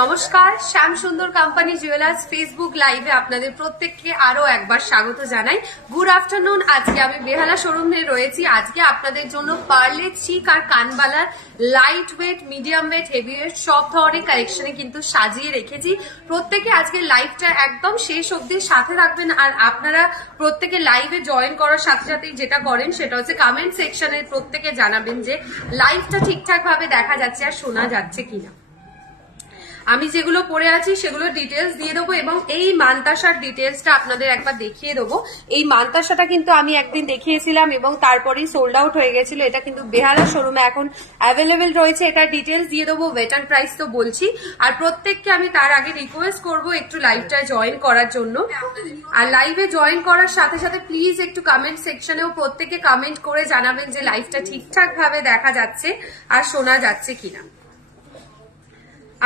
নমস্কার, শ্যাম সুন্দর company jewellers Facebook লাইভে আপনাদের প্রত্যেককে আরো একবার স্বাগত জানাই। Good afternoon. আজকে আমি বেহালা শোরুমে রয়েছি। আজকে আপনাদের জন্য পার্লে চিক আর কানবালার light weight, medium weight, heavy weight সব ধরনের কালেকশনে কিন্তু সাজিয়ে রেখেছি। প্রত্যেকে আজকে লাইভটা একদম শেষ অবধি সাথে রাখবেন। আর আপনারা প্রত্যেকে লাইভে জয়েন করার সাথে সাথে যেটা করেন সেটা হচ্ছে কমেন্ট সেকশনে প্রত্যেকে জানাবেন যে লাইভটা ঠিকঠাক ভাবে দেখা যাচ্ছে আর শোনা যাচ্ছে কিনা। আমি যেগুলো পরে আছি সেগুলো ডিটেলস দিয়ে দেবো এবং এই মান্তাসার ডিটেলসটা আপনাদের একবার দেখিয়ে দেবো। এই মান্তাসাটা কিন্তু আমি একদিন দেখিয়েছিলাম এবং তারপরেই সোল্ড আউট হয়ে গেছিল। এটা কিন্তু বেহালা শোরুমে এখন অ্যাভেলেবেল রয়েছে। এটা ডিটেলস দিয়ে দেবো, ওয়েট অ্যান্ড প্রাইস তো বলছি। আর প্রত্যেককে আমি তার আগে রিকোয়েস্ট করবো একটু লাইভটায় জয়েন করার জন্য। আর লাইভে জয়েন করার সাথে সাথে প্লিজ একটু কমেন্ট সেকশনেও প্রত্যেকে কমেন্ট করে জানাবেন যে লাইভটা ঠিকঠাক ভাবে দেখা যাচ্ছে আর শোনা যাচ্ছে কিনা।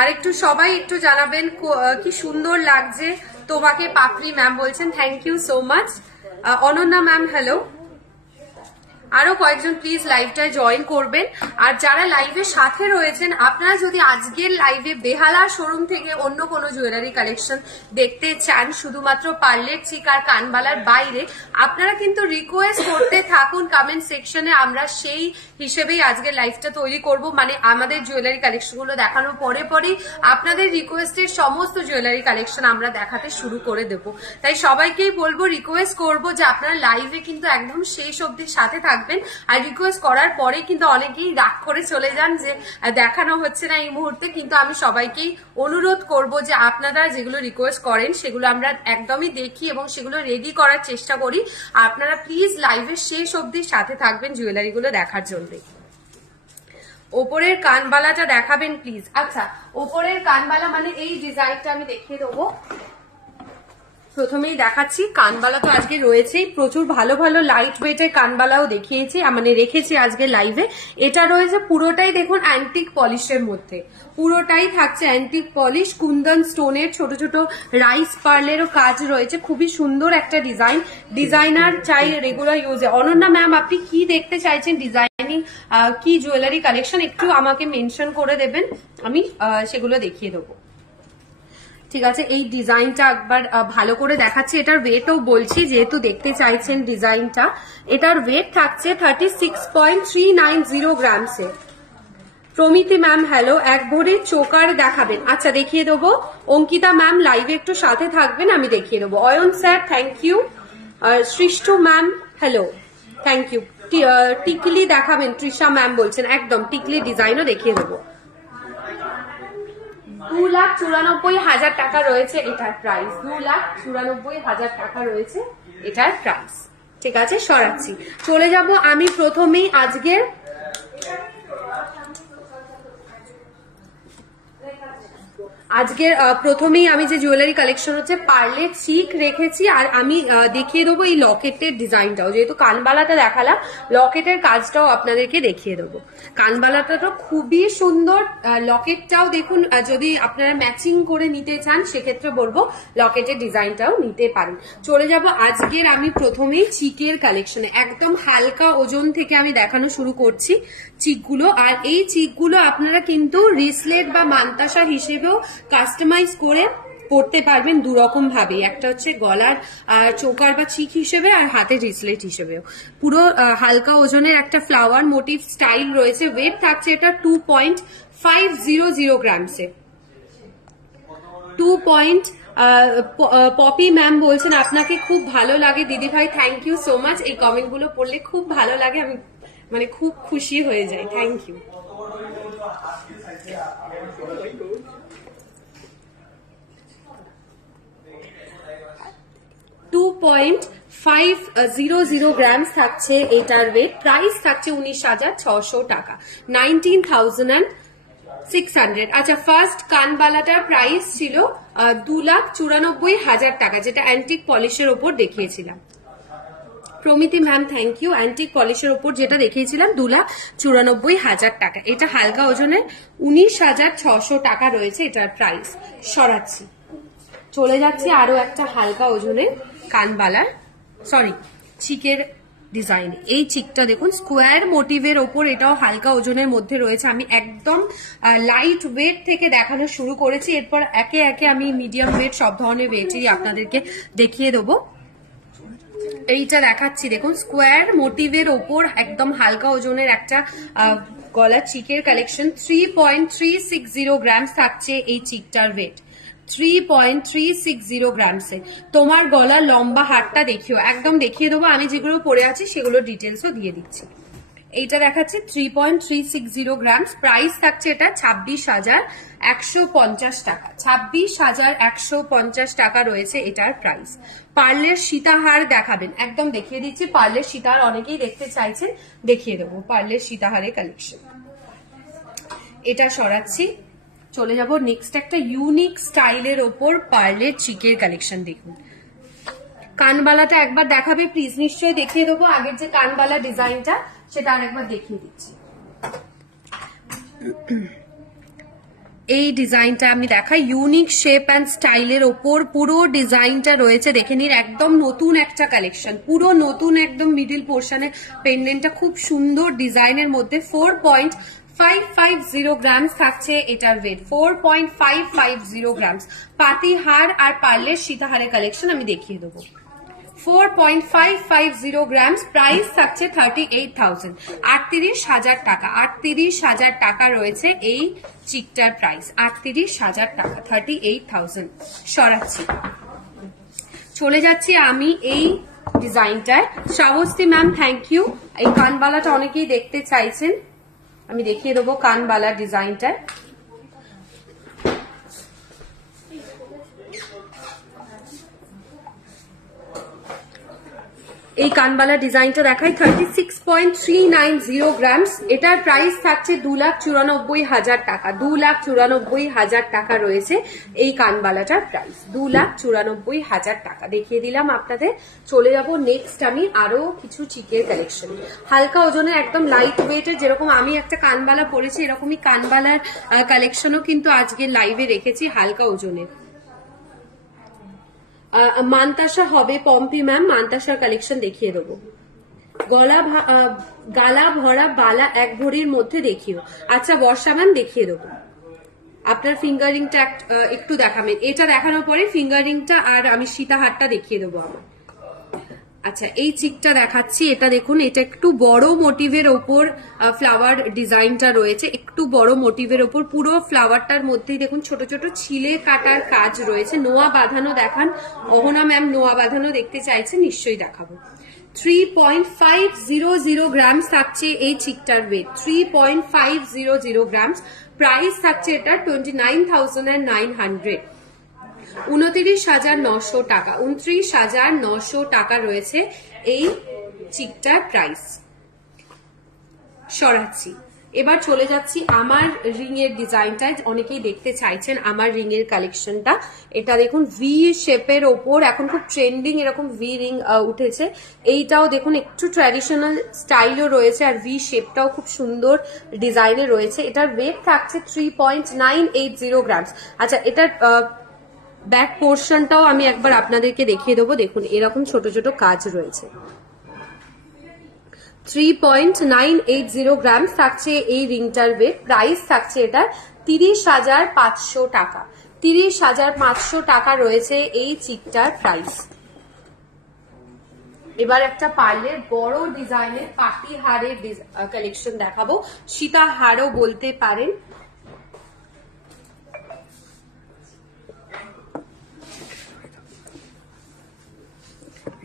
আর একটু সবাই একটু জানাবেন কি সুন্দর লাগছে তোমাকে। পাপড়ি ম্যাম বলছেন thank you so much. Ananya ma'am hello. আরো কয়েকজন প্লিজ লাইভটায় জয়েন করবেন। আর যারা লাইভের সাথে রয়েছেন, আপনারা যদি আজকের লাইভে বেহালা শোরুম থেকে অন্য কোনো জুয়েলারি কালেকশন দেখতে চান শুধুমাত্র পার্লের চিক আর কানবালার বাইরে, আপনারা কিন্তু রিকোয়েস্ট করতে থাকুন কমেন্ট সেকশনে। আমরা সেই হিসেবেই আজকের লাইভটা তৈরি করব। মানে আমাদের জুয়েলারি কালেকশনগুলো দেখানোর পরে পরেই আপনাদের রিকোয়েস্টের সমস্ত জুয়েলারি কালেকশন আমরা দেখাতে শুরু করে দেব। তাই সবাইকেই বলবো, রিকোয়েস্ট করবো যে আপনারা লাইভে কিন্তু একদম শেষ অবধি সাথে থাকবেন। আর রিকোয়েস্ট করার পরে কিন্তু অনেকেই রাগ করে চলে যান যে দেখানো হচ্ছে না এই মুহূর্তে। কিন্তু আমি সবাইকেই অনুরোধ করব যে আপনারা যেগুলো রিকোয়েস্ট করেন সেগুলো আমরা একদমই দেখি এবং সেগুলো রেডি করার চেষ্টা করি। আপনারা প্লিজ লাইভের শেষ অবধি সাথে থাকবেন জুয়েলারি গুলো দেখার জন্য। ওপরের কানবালাটা দেখাবেন প্লিজ। আচ্ছা, ওপরের কানবালা মানে এই ডিজাইনটা আমি দেখিয়ে দেবো। প্রথমেই দেখাচ্ছি কানবালা তো আজকে রয়েছেই, প্রচুর ভালো ভালো লাইট ওয়েটের কানবালাও দেখিয়েছি, মানে রেখেছি আজকে লাইভে। এটা রয়েছে পুরোটাই দেখুন অ্যান্টিক পলিশের মধ্যে, পুরোটাই থাকছে অ্যান্টিক পলিশ, কুন্দন স্টোনের ছোট ছোট রাইস পার্লেরও কাজ রয়েছে। খুবই সুন্দর একটা ডিজাইন, ডিজাইনার চাই রেগুলার ইউজে। অনন্যা ম্যাম আপনি কি দেখতে চাইছেন, ডিজাইনিং কি জুয়েলারি কালেকশন একটু আমাকে মেনশন করে দেবেন, আমি সেগুলো দেখিয়ে দেবো। ঠিক আছে, এই ডিজাইনটা একবার ভালো করে দেখাচ্ছি। এটার ওয়েটও বলছি যেহেতু দেখতে চাইছেন ডিজাইনটা। এটার ওয়েট থাকছে 36.390 গ্রামসে। প্রমিতি ম্যাম হ্যালো। এক ভরি চোকার দেখাবেন? আচ্ছা দেখিয়ে দেবো। অঙ্কিতা ম্যাম লাইভে একটু সাথে থাকবেন, আমি দেখিয়ে দেবো। Ayan sir thank you. Srishti ma'am hello, thank you. টিকলি দেখাবেন? তৃষা ম্যাম বলছেন একদম টিকলি ডিজাইনও দেখিয়ে দেবো। 2,94,000 টাকা রয়েছে এটার প্রাইস। 2,94,000 টাকা রয়েছে এটার প্রাইস। ঠিক আছে, সরাচ্ছি। চলে যাব আমি প্রথমেই আজকের প্রথমেই আমি যে জুয়েলারি কালেকশন হচ্ছে পার্লে চিক রেখেছি। আর আমি দেখিয়ে দেবো এই লকেটের ডিজাইনটাও, যেহেতু কানবালাটা দেখালাম লকেটের কাজটাও আপনাদেরকে দেখিয়ে দেবো। কানবালাটা তো খুবই সুন্দর, লকেটটাও দেখুন। যদি আপনারা ম্যাচিং করে নিতে চান সেক্ষেত্রে বলবো লকেটের ডিজাইনটাও নিতে পারেন। চলে যাব আজকের আমি প্রথমেই চিকের কালেকশনে। একদম হালকা ওজন থেকে আমি দেখানো শুরু করছি চিকগুলো। আর এই চিকগুলো আপনারা কিন্তু রিসলেট বা মান্তাসা হিসেবেও কাস্টমাইজ করে পড়তে পারবেন দুরকম ভাবে। একটা হচ্ছে গলার চোকার বা চিক হিসেবে, আর হাতের রিসলেট হিসেবেও। পুরো হালকা ওজনের একটা ফ্লাওয়ার মোটিভ স্টাইল রয়েছে। ওয়েট থাকছে এটা 2.500 গ্রামসে। পপি ম্যাম বলছেন আপনাকে খুব ভালো লাগে দিদি ভাই, থ্যাংক ইউ সো মাচ। এই কমেন্ট গুলো পড়লে খুব ভালো লাগে, আমি মানে খুব খুশি হয়ে যাই, থ্যাংক ইউ। 2.500 গ্রামস থাকছে এটার ওয়েট। প্রাইস থাকছে 19,600 টাকা, 19,600। আচ্ছা, ফার্স্ট কানবালাটার প্রাইস ছিল 2,94,000 টাকা, যেটা অ্যান্টিক পলিশের ওপর দেখিয়েছিলাম। প্রমিতি ম্যাম থ্যাংক ইউ। অ্যান্টিক পলিশের ওপর যেটা দেখিয়েছিলাম 2,94,000 টাকা। এটা হালকা ওজনে 19,600 টাকা রয়েছে এটার প্রাইস। সরাচ্ছি, চলে যাচ্ছি আরো একটা হালকা ওজনে কানবালার চিকের ডিজাইন। এই চিকটা দেখুন স্কোয়ার মোটিভের ওপর, এটাও হালকা ওজনের মধ্যে রয়েছে। আমি একদম লাইট ওয়েট থেকে দেখানো শুরু করেছি, এরপর একে একে আমি মিডিয়াম ওয়েট সব ধরনের ওয়েটই আপনাদেরকে দেখিয়ে দেবো। এইটা দেখাচ্ছি দেখুন স্কোয়ার মোটিভের ওপর একদম হালকা ওজনের একটা গলার চিকের কালেকশন। 3.360 গ্রামস থাকছে এই চিকটার ওয়েট, 3.360 গ্রামসে। তোমার গলার লম্বা হারটা দেখিও, একদম দেখিয়ে দেবো। আমি যেগুলো পরে আছি সেগুলো ডিটেলসও দিয়ে দিচ্ছি। এইটা দেখাচ্ছে 3.360 গ্রামস, প্রাইস থাকছে এটা 26,150 টাকা। 26,150 টাকা রয়েছে এটার প্রাইস। পার্লের সীতাহার দেখাবেন, একদম দেখিয়ে দিচ্ছি। পার্লের সীতাহার অনেকেই দেখতে চাইছেন, দেখিয়ে দেবো পার্লের সীতাহারের কালেকশন। এটা সরাচ্ছি, চলে যাব নেক্সট একটা ইউনিক স্টাইলের ওপর পার্লের চিকের কালেকশন। দেখুন কানবালাটা একবার দেখাবে প্লিজ, নিশ্চয়ই দেখিয়ে দেবো। আগের যে কানবালা ডিজাইনটা সেটা আরেকবার দেখিয়ে দিচ্ছি। এই ডিজাইনটা আমি দেখাই, ইউনিক শেপ অ্যান্ড স্টাইলের ওপর পুরো ডিজাইনটা রয়েছে, দেখে নিন। একদম নতুন একটা কালেকশন, পুরো নতুন, একদম মিডিল পোর্শনে পেন্ডেন্টটা খুব সুন্দর ডিজাইনের মধ্যে। 4.550 গ্রামস থাকছে এটার ওয়েট, 4.550 গ্রামস। পাতিহার আর পার্লের সীতাহারের কালেকশন আমি দেখিয়ে দেবো। 4.550 গ্রামস, প্রাইস থাকছে 38,000, 38,000 টাকা। 38,000 টাকা রয়েছে এই চিকটার প্রাইস, 38,000 টাকা, 38,000। সরাচ্ছি, চলে যাচ্ছি আমি এই ডিজাইনটায়। Shravasti ma'am thank you. এই কানবালাটা অনেকেই দেখতে চাইছেন, আমি দেখিয়ে দেবো কানবালার ডিজাইনটায়। এই কানবালা ডিজাইনটা দেখাই, 36.390 গ্রামস। এটার প্রাইস থাকছে 2,94,000 টাকা, 2,94,000 টাকা রয়েছে এই কানবালাটার প্রাইস, 2,94,000 টাকা। দেখিয়ে দিলাম আপনাদের। চলে যাব নেক্সট আমি আরো কিছু চিকের কালেকশন, হালকা ওজনের একদম লাইট ওয়েটের। যেরকম আমি একটা কানবালা পরেছি, এরকমই কানবালার কালেকশনও কিন্তু আজকে লাইভে রেখেছি হালকা ওজনের। মানতাসা হবে পম্পি ম্যাম, মানতাসার কালেকশন দেখিয়ে দেবো। গালা ভরা বালা এক ভরির মধ্যে দেখিও। আচ্ছা বর্ষা ম্যাম দেখিয়ে দেবো। আপনার ফিঙ্গারিংটা একটু দেখাবেন, এটা দেখানোর পরে ফিঙ্গারিংটা আর আমি সীতাহারটা দেখিয়ে দেবো আমার। আচ্ছা এই চিকটা দেখাচ্ছি, এটা দেখুন, এটা একটু বড় মোটিভের ওপর ফ্লাওয়ার ডিজাইনটা রয়েছে, একটু বড় মোটিভের ওপর। পুরো ফ্লাওয়ারটার মধ্যেই দেখুন ছোট ছোট ছিলে কাটার কাজ রয়েছে। নোয়া বাঁধানো দেখান, অহনা ম্যাম নোয়া বাঁধানো দেখতে চাইছে, নিশ্চয়ই দেখাবো। 3.500 গ্রামস থাকছে এই চিকটার ওয়েট, 3.500 গ্রামস। প্রাইস থাকছে এটা 29,900, 29,900 টাকা, 29,900 টাকা রয়েছে এই চিকটার প্রাইস। সরাচ্ছি, এবার চলে যাচ্ছি আমার রিং এর ডিজাইনটা। অনেকেই দেখতে চাইছেন আমার রিং এর কালেকশনটা। এটা দেখুন ভি শেপের ওপর এখন খুব ট্রেন্ডিং এরকম ভি রিং উঠেছে। এইটাও দেখুন একটু ট্র্যাডিশনাল স্টাইলও রয়েছে, আর ভি শেপটাও খুব সুন্দর ডিজাইনে রয়েছে। এটার ওয়েট থাকছে 3.980 গ্রামস। আচ্ছা এটার ব্যাক পোর্শনটাও আমি একবার আপনাদেরকে দেখিয়ে দেবো। দেখুন এরকম ছোট ছোট কাজ রয়েছে। 3.980 গ্রামস থাকছে এই রিংটার ওয়েট। প্রাইস থাকছে এটা 30,500 টাকা, 30,500 টাকা রয়েছে এই চিকটার প্রাইস। এবার একটা পার্লের বড় ডিজাইনের পাতিহারের কালেকশন দেখাবো, সীতাহারও বলতে পারেন।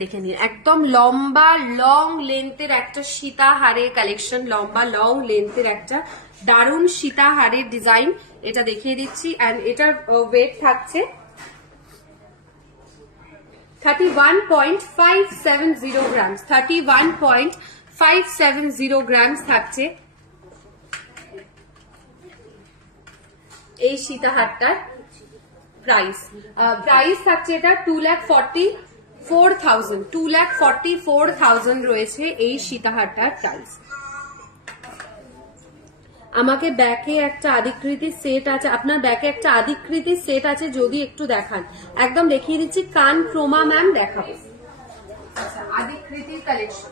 দেখে নিন একদম লম্বা লং লেন্থের একটা সীতাহারের কালেকশন, লম্বা লং লেন্থের একটা দারুণ সীতাহারের ডিজাইন। এটা দেখিয়ে দিচ্ছি, এন্ড এটার ওয়েট থাকছে 31.570 গ্রামস, 31.570 গ্রামস থাকছে এই সীতাহারটার প্রাইস। প্রাইস থাকছে এটা 2,44,000 রয়েছে এই সীতাহারটার প্রাইস। আমাকে ব্যাকে একটা আদিকৃতি সেট আছে, আপনার ব্যাকে একটা আদিকৃতি সেট আছে, যদি একটু দেখান। একদম দেখিয়ে দিচ্ছি, কান ক্রোমা ম্যাম দেখাবো। আচ্ছা আদিকৃতির কালেকশন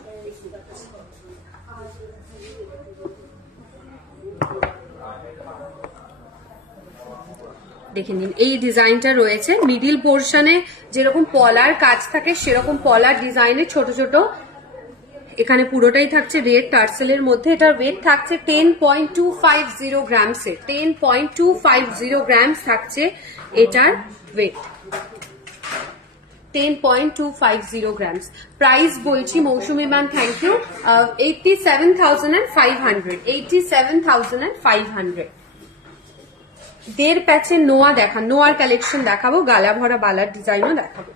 দেখে নিন এই ডিজাইনটা রয়েছে, মিডিল পোর্শনে যেরকম পলার কাজ থাকে সেরকম পলার ডিজাইনের ছোট ছোট, এখানে পুরোটাই থাকছে রেড টার্সেলের মধ্যে। এটার ওয়েট থাকছে 10.250 গ্রামসে, 10.250 গ্রামস থাকছে এটার ওয়েট, 10.250 গ্রামস। প্রাইস বলছি মৌসুমী ম্যাম, থ্যাংক ইউ, 87,500, 87,500। দেড় প্যাচের নোয়া দেখান, নোয়ার কালেকশন দেখাবো, গালা ভরা বালার ডিজাইনও দেখাবো।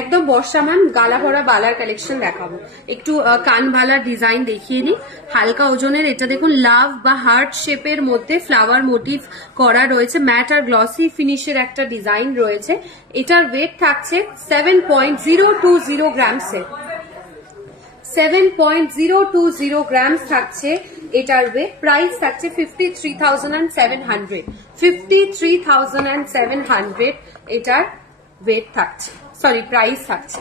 একদম বর্ষামান গালা ভরা বালার কালেকশন দেখাবো। একটু কান বালার ডিজাইন দেখিয়ে নিই, হালকা ওজনের। এটা দেখুন লাভ বা হার্ট শেপের মধ্যে ফ্লাওয়ার মোটিভ করা রয়েছে, ম্যাট আর গ্লসি ফিনিশের একটা ডিজাইন রয়েছে। এটার ওয়েট থাকছে 7.020 গ্রামসে, 7.020 গ্রামস থাকছে এটার ওয়েট। প্রাইস থাকছে 53,700, 53,700 এটার ওয়েট থাকছে, সরি প্রাইস থাকছে।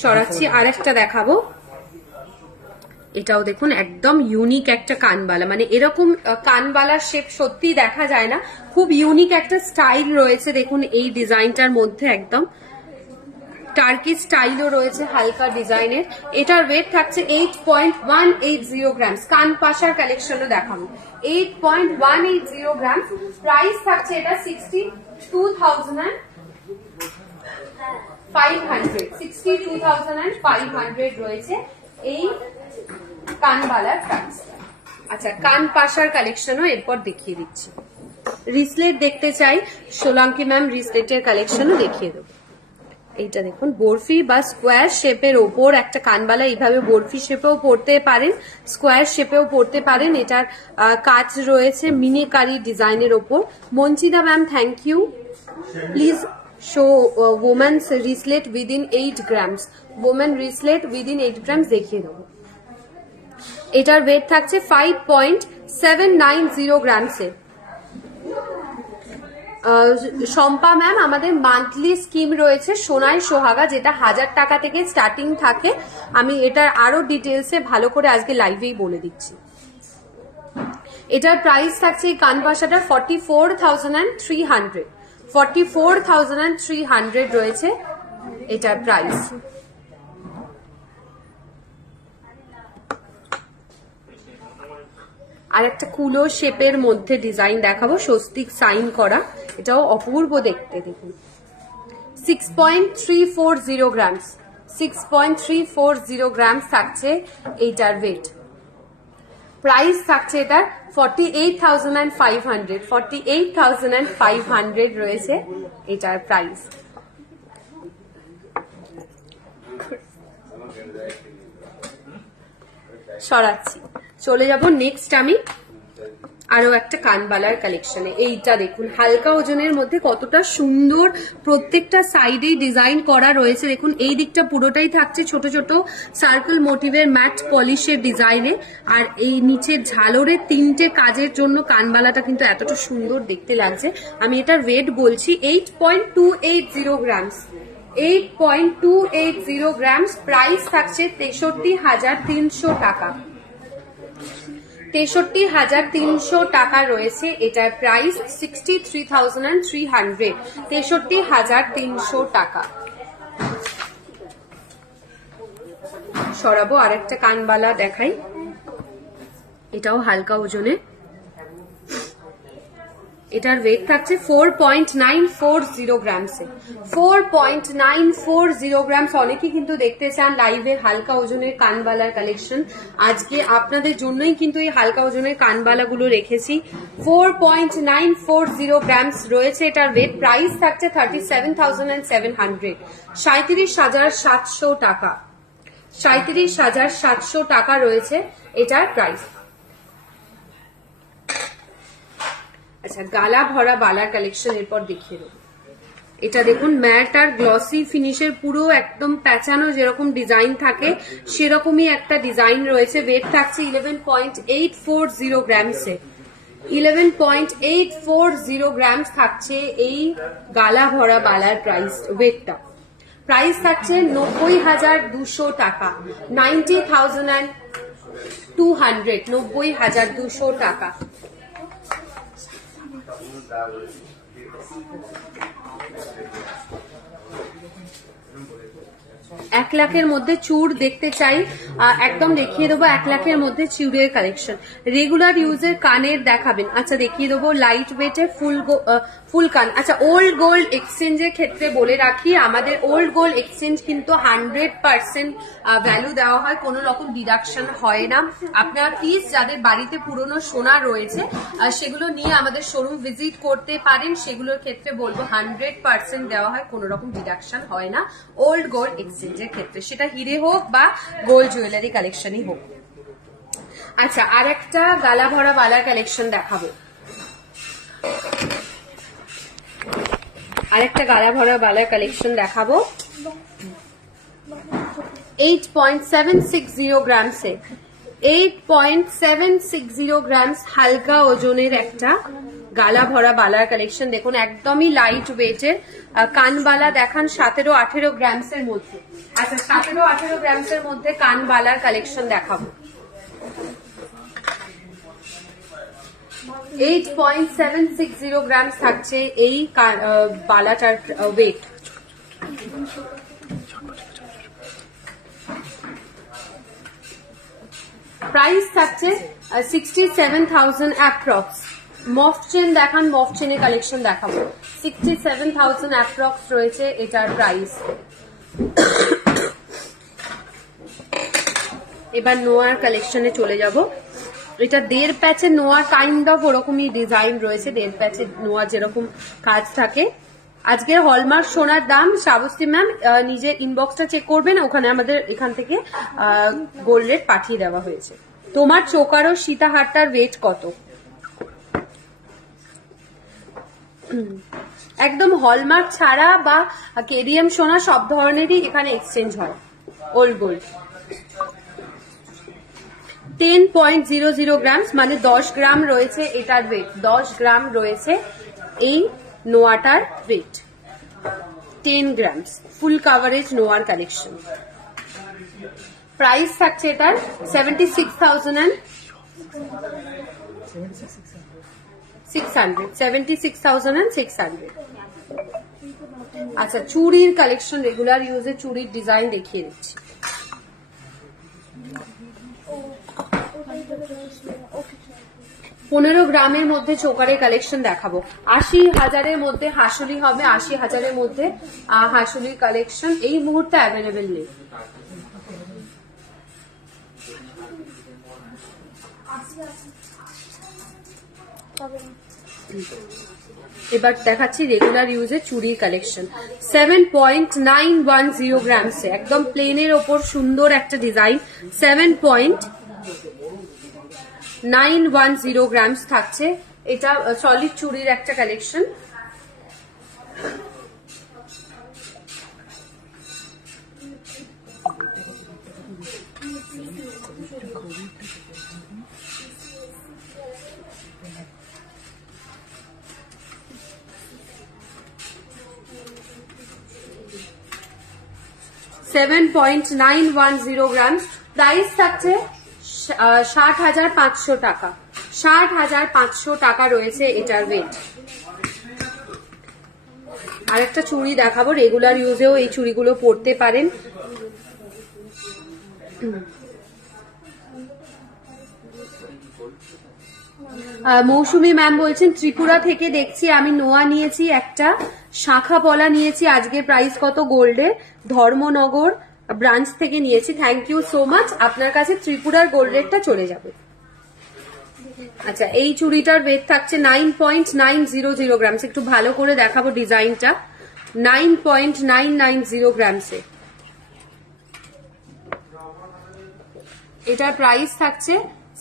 সরাচ্ছি আর একটা দেখাবো, এটাও দেখুন একদম ইউনিক একটা কানবালা, মানে এরকম কানবালার শেপ সত্যি দেখা যায় না, খুব ইউনিক একটা স্টাইল রয়েছে। দেখুন এই ডিজাইনটার মধ্যে একদম টার্কি স্টাইলও রয়েছে হালকা ডিজাইনের। এটার ওয়েট থাকছে 8.180 গ্রামস। কান পাশার কালেকশনও দেখাবো, 8.180 গ্রামস। প্রাইস থাকছে এটা 62,500, 62,500 রয়েছে এই কানবালার প্রাইস। আচ্ছা, কান পাশার কালেকশনও এরপর দেখিয়ে দিচ্ছি। রিসলেট দেখতে চাই সোলাঙ্কি ম্যাম, রিসলেটের কালেকশনও দেখিয়ে দেবো। এইটা দেখুন বরফি বা স্কোয়ার শেপের ওপর একটা কানবালা, এইভাবে বরফি শেপেও পড়তে পারেন, স্কোয়ার শেপেও পড়তে পারেন। এটার কাজ রয়েছে মিনিকারি ডিজাইনের ওপর। মঞ্চিদা ma'am thank you, please show women's bracelet within 8 grams, women bracelet within 8 grams দেখিয়ে দেবো। এটার ওয়েট থাকছে 5.790 গ্রামসে। শম্পা ম্যাম, আমাদের মান্থলি স্কিম রয়েছে সোনাই সোহাগা, যেটা 1000 টাকা থেকে স্টার্টিং থাকে। আমি এটার আরো ডিটেলসে ভালো করে আজকে লাইভেই বলে দিচ্ছি। এটার প্রাইস থাকছে এই কানপাশাটা 44,300, 44,300 রয়েছে এটার প্রাইস। আর একটা কুলো শেপের মধ্যে ডিজাইন দেখাবো, স্বস্তিক সাইন করা, এটাও অপূর্ব দেখতে। দেখুন 6.340 গ্রামস, 6.340 গ্রামস থাকছে এইটার ওয়েট। প্রাইস থাকছে এটার 48,500, 48,500 রয়েছে এটার প্রাইস। সরাচ্ছি, চলে যাব নেক্সট আমি আরো একটা কানবালার কালেকশনে। এইটা দেখুন হালকা ওজনের মধ্যে কতটা সুন্দর, প্রত্যেকটা সাইডেই ডিজাইন করা রয়েছে। দেখুন এই দিকটা পুরোটাই থাকছে ছোট ছোট সার্কেল মোটিভের ম্যাট পলিশের ডিজাইনে, আর এই নিচে ঝালরের 3টে কাজের জন্য কানবালাটা কিন্তু এতটা সুন্দর দেখতে লাগছে। আমি এটার ওয়েট বলছি 8.280 গ্রামস, 8.280 গ্রামস। প্রাইস থাকছে 63,300 টাকা, 63,300 টাকা রয়েছে এটার প্রাইস। 63,300, 63,300 টাকা। সরাবো আরেকটা কানবালা দেখাই, এটাও হালকা ওজনে। এটার ওয়েট থাকছে 4.940 গ্রামসে, 4.940 গ্রামস। অনেকেই কিন্তু দেখতে চান লাইভের হালকা ওজনের কানবালার কালেকশন, আজকে আপনাদের জন্যই কিন্তু এই হালকা ওজনের কানবালাগুলো রেখেছি। 4.940 গ্রামস রয়েছে এটার ওয়েট। প্রাইস থাকছে 37,700, 37,700 টাকা, 37,700 টাকা রয়েছে এটার প্রাইস। আচ্ছা, গালা ভরা বালার কালেকশন এরপর দেখিয়ে দেবো। এটা দেখুন ম্যাট আর গ্লসি ফিনিশের, পুরো একদম প্যাঁচানো যেরকম ডিজাইন থাকে সেরকমই একটা ডিজাইন রয়েছে। ওয়েট থাকছে 11.840 গ্রামসে, 11.840 গ্রামস থাকছে এই গালা ভরা বালার প্রাইস ওয়েটটা। প্রাইস থাকছে 90,200 টাকা, 90,200, 90,200 টাকা। এক লাখের মধ্যে চুড় দেখতে চাই, একদম দেখিয়ে দেবো 1 লাখের মধ্যে চুড়ের কালেকশন। রেগুলার ইউজের কানের দেখাবেন, আচ্ছা দেখিয়ে দেবো লাইট ওয়েটের ফুল কান। আচ্ছা ওল্ড গোল্ড এক্সচেঞ্জের ক্ষেত্রে বলে রাখি, আমাদের ওল্ড গোল্ড এক্সচেঞ্জ কিন্তু 100% ভ্যালু দেওয়া হয়, কোনো রকম ডিডাকশন হয় না। আপনারা প্লিজ যাদের বাড়িতে পুরনো সোনা রয়েছে সেগুলো নিয়ে আমাদের শোরুম ভিজিট করতে পারেন, সেগুলোর ক্ষেত্রে বলবো 100% দেওয়া হয়, কোনো রকম ডিডাকশন হয় না ওল্ড গোল্ড এক্সচেঞ্জের ক্ষেত্রে, সেটা হিরে হোক বা গোল্ড জুয়েলারি কালেকশনই হোক। আচ্ছা আর একটা গালা ভরা বালার কালেকশন দেখাবো, আরেকটা গালা ভরা বালার কালেকশন দেখাবো 8.760 গ্রামসে, 8.760 গ্রামস হালকা ওজনের একটা গালা ভরা বালার কালেকশন। দেখুন একদমই লাইট ওয়েটের, কানবালা দেখান 17-18 গ্রামসের মধ্যে। আচ্ছা 17-18 গ্রামসের মধ্যে কানবালার কালেকশন দেখাবো। 8.760 গ্রামস থাকছে এই বালাটার ওয়েট। প্রাইস থাকছে 67,000 অ্যাপ্রক্স। মফ চেন দেখান, মফ চেনের কালেকশন দেখাবো, 67,000 অ্যাপ্রক্স রয়েছে এটার প্রাইস। এবার নোয়ার কালেকশনে চলে যাব। এটা 1.5 প্যাচে নোয়া, কাইন্ড অফ ওরকমই ডিজাইন রয়েছে, 1.5 প্যাচে নোয়া যেরকম কাজ থাকে। আজকের হলমার্ক সোনার দাম শ্রাবস্তী ম্যাম নিজে ইনবক্সটা চেক করবেন, ওখানে আমাদের এখান থেকে গোল্ড রেট পাঠিয়ে দেওয়া হয়েছে। তোমার চোকারও সীতাহারটার ওয়েট কত? একদম হলমার্ক ছাড়া বা কেডিএম সোনা সব ধরনেরই এখানে এক্সচেঞ্জ হয় ওল্ড গোল্ড। 10.00 গ্রামস মানে 10 গ্রাম রয়েছে এটার ওয়েট, 10 গ্রাম রয়েছে এই নোয়াটার ওয়েট, 10 গ্রামস ফুল কাভারেজ নোয়ার কালেকশন। প্রাইস থাকছে এটার 76,600, 76,600। আচ্ছা চুড়ির কালেকশন, রেগুলার ইউজে চুড়ির ডিজাইন দেখিয়ে দিচ্ছি। 15 গ্রামের মধ্যে চোকারের কালেকশন দেখাবো। 80,000-এর মধ্যে হাসুলি হবে, 80,000-এর মধ্যে হাসুলির কালেকশন এই মুহূর্তে অ্যাভেলেবেল নেই। এবার দেখাচ্ছি রেগুলার ইউজে চুড়ির কালেকশন 7.910 গ্রামসে, একদম প্লেনের ওপর সুন্দর একটা ডিজাইন। 7.910 গ্রামস থাকছে এটা, সলিড চুড়ির একটা কালেকশন। $7.910 গ্রামস, প্রাইস থাকছে 60,500 টাকা, 60,500 টাকা রয়েছে এটার ওয়েট। আরেকটা চুড়ি দেখাবো, রেগুলার ইউজেও এই চুড়িগুলো পরতে পারেন। মৌসুমী ম্যাম বলছেন ত্রিপুরা থেকে দেখছি, আমি নোয়া নিয়েছি একটা, শাখা পলা নিয়েছি, আজকের প্রাইস কত গোল্ডে? ধর্মনগর ব্রাঞ্চ থেকে নিয়েছি, থ্যাংক ইউ সো মাচ। আপনার কাছে ত্রিপুরার গোল্ড রেটটা চলে যাবে। আচ্ছা এই চুড়িটার ওয়েট থাকছে 9.900 গ্রামস, একটু ভালো করে দেখাবো ডিজাইনটা। 9.990 গ্রামসে এটার প্রাইস থাকছে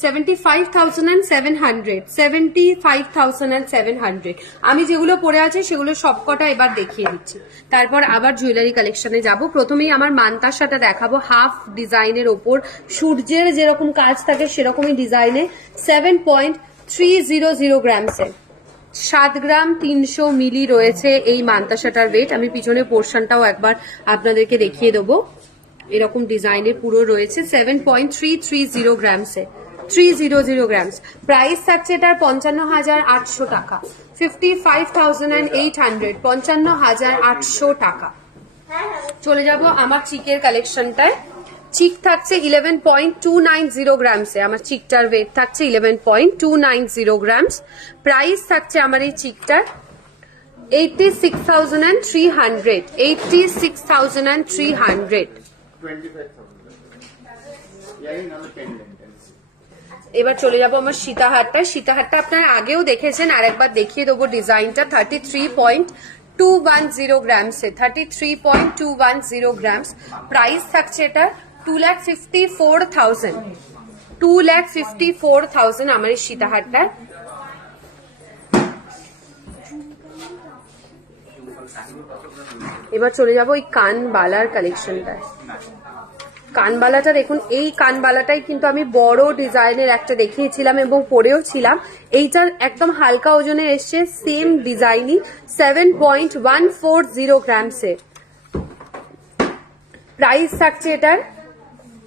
75,700, 75,700। আমি যেগুলো পরে আছি সেগুলো সবকটা এবার দেখিয়ে দিচ্ছি, তারপর আবার জুয়েলারি কালেকশনে যাব। প্রথমেই আমার মানতাসাটা দেখাবো, হাফ ডিজাইনের ওপর সূর্যের যেরকম কাজ থাকে সেরকমই ডিজাইনে, 7.300 গ্রামসে, 7 গ্রাম 300 মিলি রয়েছে এই মান্তাসাটার ওয়েট। আমি পিছনে পোর্শনটাও একবার আপনাদেরকে দেখিয়ে দেবো। এরকম ডিজাইনের পুরো রয়েছে 7.330 গ্রামসে, 300 গ্রামস। প্রাইস থাকছে এটার 55,800 টাকা, 55,800, 55,800 টাকা। চলে যাব আমার চিকের কালেকশনটায়। চিক থাকছে 11.290 গ্রামসে, আমার চিকটার ওয়েট থাকছে 11.290 গ্রামস। প্রাইস থাকছে আমার এই চিকটার 86,300, 86,300। এবার চলে যাবো আমার সীতাহারটা। সীতাহারটা আপনারা আগেও দেখেছেন, আর একবার দেখিয়ে দেবো ডিজাইনটা। 33.210 গ্রামসে, 33.210 গ্রামস। প্রাইস থাকছে এটা 2,54,000, 2,54,000 আমার এই সীতাহারটা। এবার চলে যাবো ওই কানবালার কালেকশনটায়। কানবালাটা দেখুন, এই কানবালাটাই কিন্তু আমি বড় ডিজাইনের একটা দেখিয়েছিলাম এবং পরেও ছিলাম। এইটার একদম হালকা ওজনে এসছে, সেম ডিজাইনই, 7.140 গ্রামসে। প্রাইস থাকছে এটার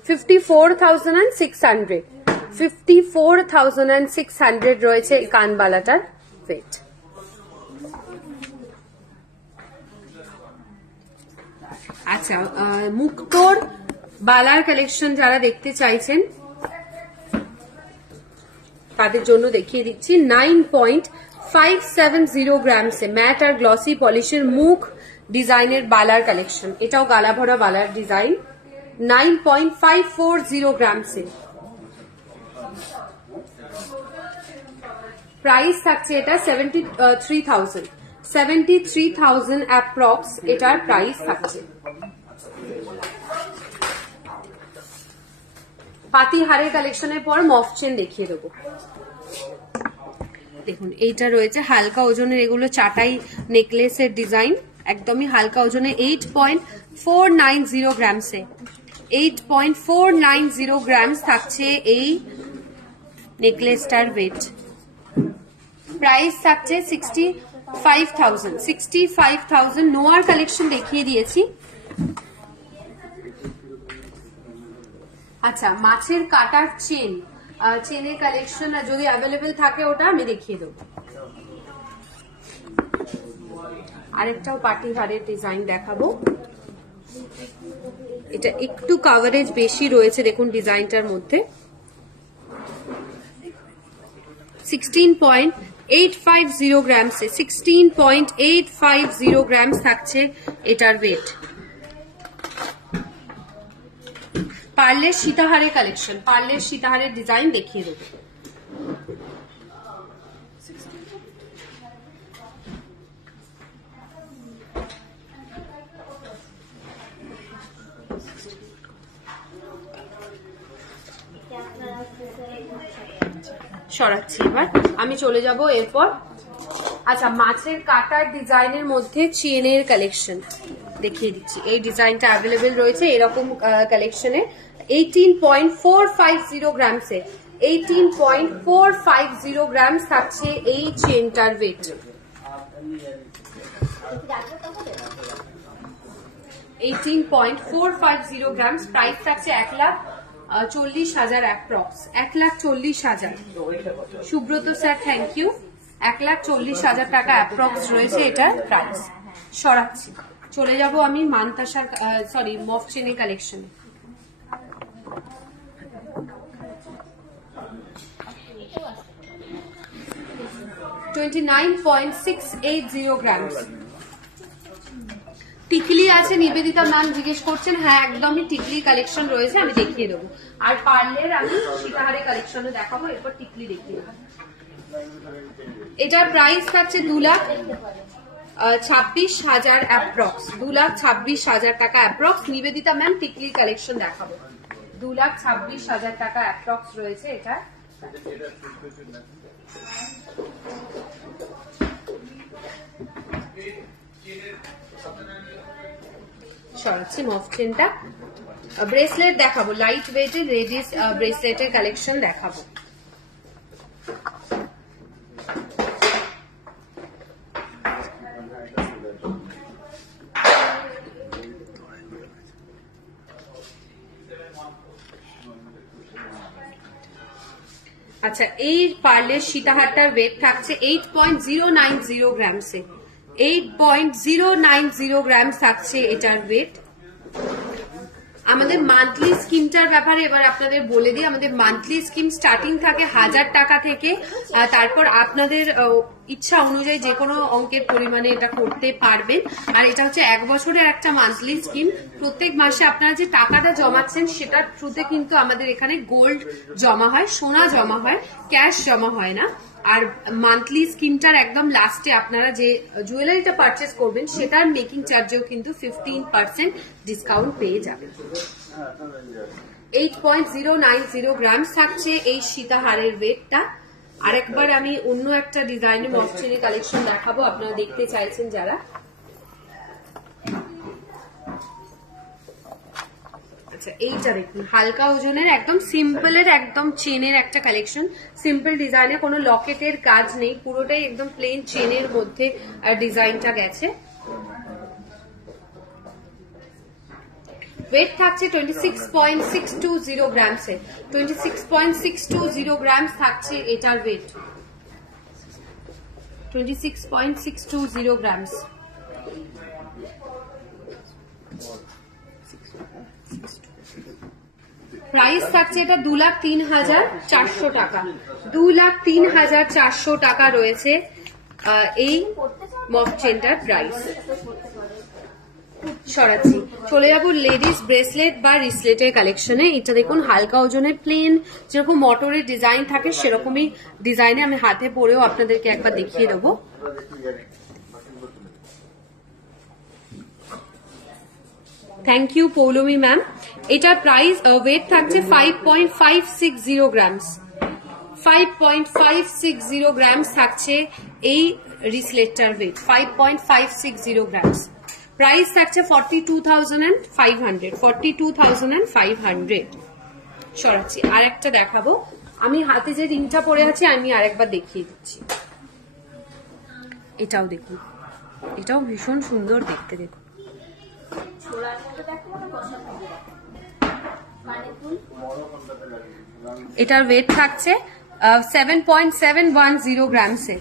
54,600, 54,600 রয়েছে এই কানবালাটার ওয়েট। আচ্ছা, মুক্তোর বালার কালেকশন যারা দেখতে চাইছেন তাদের জন্য দেখিয়ে দিচ্ছি। 9.570 গ্রামসে ম্যাট আর গ্লসি পলিশের মুখ ডিজাইনের বালার কালেকশন। এটাও গালা ভরা বালার ডিজাইন, 9.540 গ্রামসে। প্রাইস থাকছে এটা 73,000, 73,000 অ্যাপ্রক্স এটার প্রাইস থাকছে। পাতিহারের কালেকশনের পর মফ চেন দেখিয়ে দেবো। দেখুন এইটা রয়েছে হালকা ওজনের, এগুলো চাটাই নেকলেসের ডিজাইন, একদমই হালকা ওজনে, 8.490 গ্রামসে, 8.490 গ্রামস থাকছে এই নেকলেসটার ওয়েট। প্রাইস থাকছে 65,000, 65,000। নোয়ার কালেকশন দেখিয়ে দিয়েছি। আচ্ছা, মাছের কাটার চেন, চেনের কালেকশন যদি অ্যাভেলেবেল থাকে ওটা আমি দেখিয়ে দেবো। আরেকটাও পাটিহারের ডিজাইন দেখাবো। এটা একটু কাভারেজ বেশি রয়েছে দেখুন ডিজাইনটার মধ্যে। 16.850 গ্রামসে, 16.850 গ্রামস থাকছে এটার ওয়েট। পার্লের সীতাহারের কালেকশন, পার্লের সীতাহারের ডিজাইন দেখিয়ে দেবো। সরাচ্ছি এবার, আমি চলে যাব এরপর। আচ্ছা, মাছের কাটার ডিজাইনের মধ্যে চেনের কালেকশন দেখিয়ে দিচ্ছি। এই ডিজাইনটা অ্যাভেলেবেল রয়েছে এরকম কালেকশনে, 18.450 গ্রামসে, 18.450 গ্রামস থাকছে এই চেনটার ওয়েট। 18.450 গ্রামস। প্রাইস থাকছে 1,40,000 approx, 1,40,000। Subrata sir thank you. 1,40,000 টাকা অ্যাপ্রক্স রয়েছে এটার প্রাইস। সরাচ্ছি, চলে যাব আমি মান্তাসার মফ চেনের কালেকশনে। $29.680 গ্রামস। টিকলি আছে, নিবেদিতা ম্যাম জিজ্ঞেস করছেন। হ্যাঁ, একদমই টিকলি কালেকশন রয়েছে, আমি দেখিয়ে দেবো। আর পার্লের আমি সীতাহারের কালেকশনে দেখাবো, এরপর টিকলি দেখিয়ে দেবো। এটার প্রাইস থাকছে 2,26,000 অ্যাপ্রক্স, 2,26,000 টাকা অ্যাপ্রক্স। নিবেদিতা ম্যাম টিকলি কালেকশন দেখাবো, 2,26,000 টাকা অ্যাপ্রক্স রয়েছে এটা। সরাচ্ছি মফ চেনটা। ব্রেসলেট দেখাবো, লাইট ওয়েটের লেডিস ব্রেসলেটের কালেকশন দেখাবো। আচ্ছা, এই পার্লের সীতাহারটার ওয়েট থাকছে 8.090 গ্রামসে। 8.090 গ্রাম থাকছে এটার ওয়েট। আমাদের মান্থলি স্কিমটার ব্যাপারে এবার আপনাদের বলে দিই। আমাদের মান্থলি স্কিম স্টার্টিং থাকে 1000 টাকা থেকে। তারপর আপনাদের ইচ্ছা অনুযায়ী যে কোনো অঙ্কের পরিমাণে এটা করতে পারবেন। আর এটা হচ্ছে 1 বছরের একটা মান্থলি স্কিম। প্রত্যেক মাসে আপনারা যে টাকাটা জমাচ্ছেন সেটার থ্রুতে কিন্তু আমাদের এখানে গোল্ড জমা হয়, সোনা জমা হয়, ক্যাশ জমা হয় না। আর মান্থলি স্কিমটার একদম লাস্টে আপনারা যে জুয়েলারিটা পারচেস করবেন সেটার মেকিং চার্জেও কিন্তু 15% ডিসকাউন্ট পেয়ে যাবেন। 8.090 গ্রাম থাকছে এই সীতাহারের ওয়েটটা। আরেকবার আমি অন্য একটা ডিজাইনের মফচেনের কালেকশন দেখাবো, আপনারা দেখতে চাইছেন যারা। আচ্ছা, এইটা দেখুন, হালকা ওজনের একদম সিম্পলের একদম চেনের একটা কালেকশন। সিম্পল ডিজাইনে কোনো লকেটের কাজ নেই, পুরোটাই একদম প্লেন চেনের মধ্যে ডিজাইনটা গেছে। ওয়েট থাকছে 26.620 গ্রামসে। 26.620 গ্রাম থাকছে এটার ওয়েট। 26.620 গ্রামস। প্রাইস থাকছে এটা 2,03,400 টাকা। 2,03,400 টাকা রয়েছে এই মফ চেনটার প্রাইস। সরাচ্ছি, চলে যাবো লেডিস ব্রেসলেট বা রিসলেটের কালেকশনে। এটা দেখুন হালকা ওজনের প্লেন, যেরকম মটরের ডিজাইন থাকে সেরকমই ডিজাইনে আমি হাতে পরেও আপনাদেরকে একবার দেখিয়ে দেবো। Thank you Poulami ma'am. এটার প্রাইস ওয়েট থাকছে 5.560 গ্রামস। 5.560 গ্রামস থাকছে এই রিসলেটটার ওয়েট। 5.560 গ্রামস। প্রাইস থাকছে 42,500। 42,500। সরাচ্ছি, আর একটা দেখাবো। আমি হাতে যে রিংটা পরে আছি আমি আরেকবার দেখিয়ে দিচ্ছি। এটাও দেখুন, এটাও ভীষণ সুন্দর দেখতে। দেখুন এটার ওয়েট থাকছে 7.710 গ্রামসে।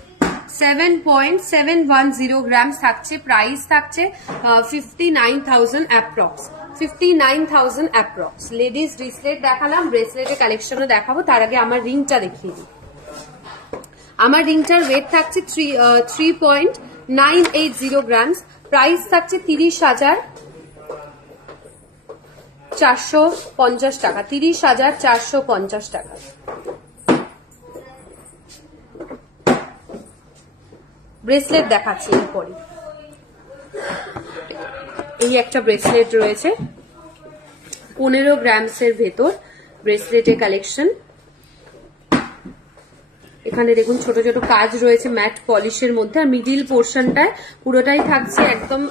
7.710 গ্রাম থাকছে। প্রাইস থাকছে 59,000 অ্যাপ্রক্স। 59,000 অ্যাপ্রক্স। লেডিস ব্রেসলেট দেখালাম, ব্রেসলেটের কালেকশনও দেখাবো। তার আগে আমার রিংটা দেখিয়ে দিই। আমার রিংটার ওয়েট থাকছে 3.980 গ্রামস। প্রাইস থাকছে 30,450 টাকা। 30,450 টাকা। ব্রেসলেট দেখাচ্ছি এরপরে। এই একটা ব্রেসলেট রয়েছে 15 গ্রামসের ভেতর ব্রেসলেটের কালেকশন। এখানে দেখুন ছোট ছোট কাজ রয়েছে ম্যাট পলিশের মধ্যে। আর মিডিল পোর্শনটায় পুরোটাই থাকছে একদম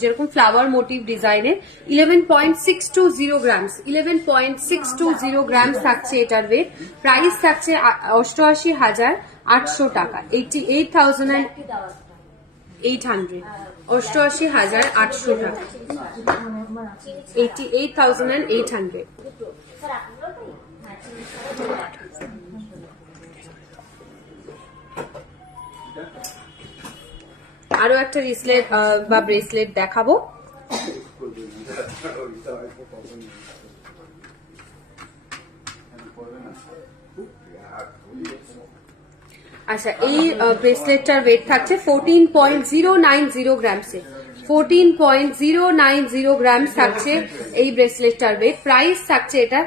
যেরকম ফ্লাওয়ার মোটিভ ডিজাইনের। 11.620 গ্রামস। 11.620 গ্রামস থাকছে এটার ওয়েট। প্রাইস থাকছে 88,800 টাকা। 88,800। 88,800 টাকা। 88,800। আরো একটা রিসলেট বা ব্রেসলেট দেখাবো। আচ্ছা, এই ব্রেসলেটটার ওয়েট থাকছে 14.090 গ্রামসে। 14.090 গ্রাম থাকছে এই ব্রেসলেটটার ওয়েট। প্রাইস থাকছে এটা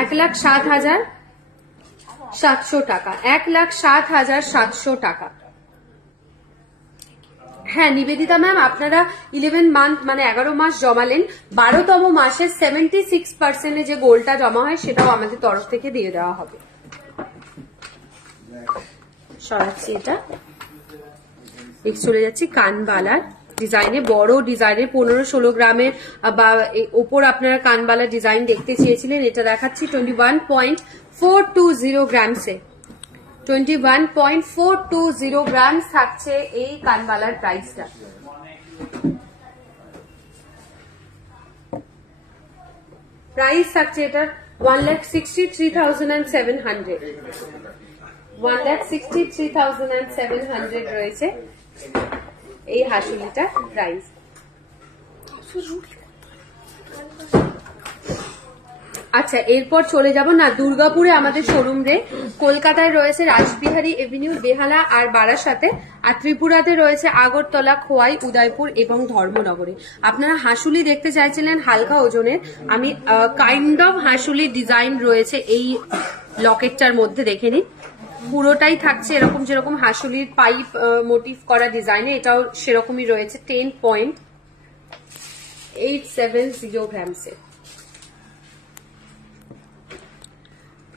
1,07,700 টাকা। 1,07,700 টাকা। হ্যাঁ নিবেদিতা ম্যাম, আপনারা 11 মান্থ মানে 11 মাস জমালেন, 12তম মাসে 76% যে গোল্ডটা জমা হয় সেটাও আমাদের তরফ থেকে দিয়ে দেওয়া হবে। সরাচ্ছি এটা। চলে যাচ্ছি কানবালার ডিজাইনে, বড় ডিজাইনে 15-16 গ্রামের বা ওপর আপনারা কানবালা ডিজাইন দেখতে চেয়েছিলেন। এটা দেখাচ্ছি 21.420 গ্রামসে। 21.420 গ্রাম থাকছে এই কানবালার প্রাইসটা। প্রাইস থাকছে এটার 1,63,700। 1,63,700 রয়েছে এই হাসুলিটা প্রাইস। আচ্ছা, এরপর চলে যাব না দুর্গাপুরে আমাদের শোরুম রে। কলকাতায় রয়েছে রাসবিহারী এভিনিউ, বেহালা আর বারাসাতে, আর ত্রিপুরাতে রয়েছে আগরতলা, খোয়াই, উদয়পুর এবং ধর্মনগরে। আপনারা হাসুলি দেখতে চাইছিলেন হালকা ওজনের, আমি কাইন্ড অফ হাসুলি ডিজাইন রয়েছে এই লকেটটার মধ্যে, দেখে নিন। পুরোটাই থাকছে এরকম যেরকম হাসুলির পাইপ মোটিভ করা ডিজাইনে, এটাও সেরকমই রয়েছে। 10.870 গ্রামসে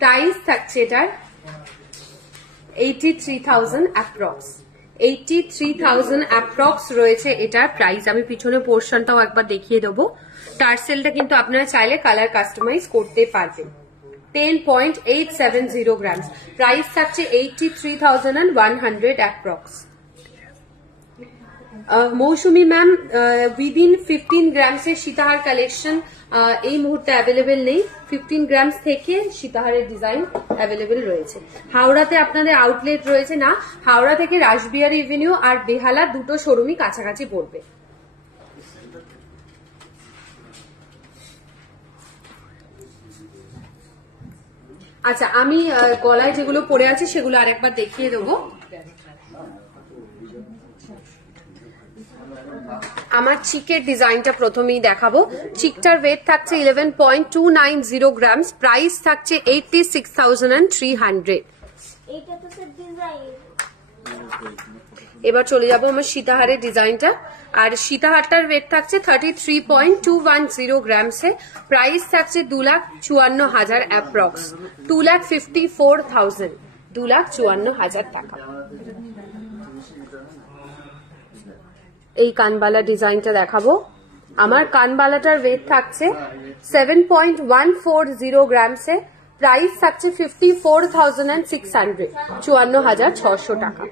প্রাইস থাকছে এটার 83,000 অ্যাপ্রক্স। 83,000 অ্যাপ্রক্স রয়েছে এটার প্রাইস। আমি পিছনে পোর্শনটাও একবার দেখিয়ে দেবো। টার্সেলটা কিন্তু আপনারা চাইলে কালার কাস্টমাইজ করতে পারবেন। 10.870 গ্রামস, প্রাইস থাকছে 83,100 অ্যাপ্রক্স। মৌসুমি ম্যাম, উইদিন 15 গ্রামসের সীতাহার কালেকশন এই মুহূর্তে অ্যাভেলেবেল নেই। 15 গ্রামস থেকে সীতাহারের ডিজাইন অ্যাভেলেবেল রয়েছে। হাওড়াতে আপনাদের আউটলেট রয়েছে না, হাওড়া থেকে রাসবিহারী এভিনিউ আর বেহালা দুটো শোরুমই কাছাকাছি পড়বে। আচ্ছা, আমি গলায় যেগুলো পরে আছে সেগুলো আরেকবার দেখিয়ে দেবো। আমার চিকের ডিজাইনটা প্রথমেই দেখাবো। চিকটার ওয়েট থাকছে 11.290 গ্রামস, প্রাইস থাকছে 86,300। এবার চলে যাবো আমার সীতাহারের ডিজাইনটা, আর সীতাহারটার ওয়েট থাকছে 33.210 গ্রামসে, প্রাইস থাকছে 2,54,000 অ্যাপ্রক্স, 2,54,000, 2,54,000 টাকা। এই কানবালা ডিজাইনটা দেখাবো। আমার কানবালাটার ওয়েট থাকছে 7.140 গ্রামসে, প্রাইস থাকছে 54,600, 54,600 টাকা।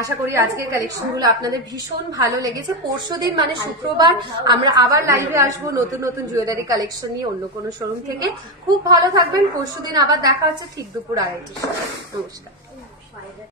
আশা করি আজকের কালেকশনগুলো আপনাদের ভীষণ ভালো লেগেছে। পরশুদিন মানে শুক্রবার আমরা আবার লাইভে আসবো নতুন নতুন জুয়েলারি কালেকশন নিয়ে অন্য কোনো শোরুম থেকে। খুব ভালো থাকবেন। পরশুদিন আবার দেখা হচ্ছে ঠিক দুপুর 2:30টায়। নমস্কার।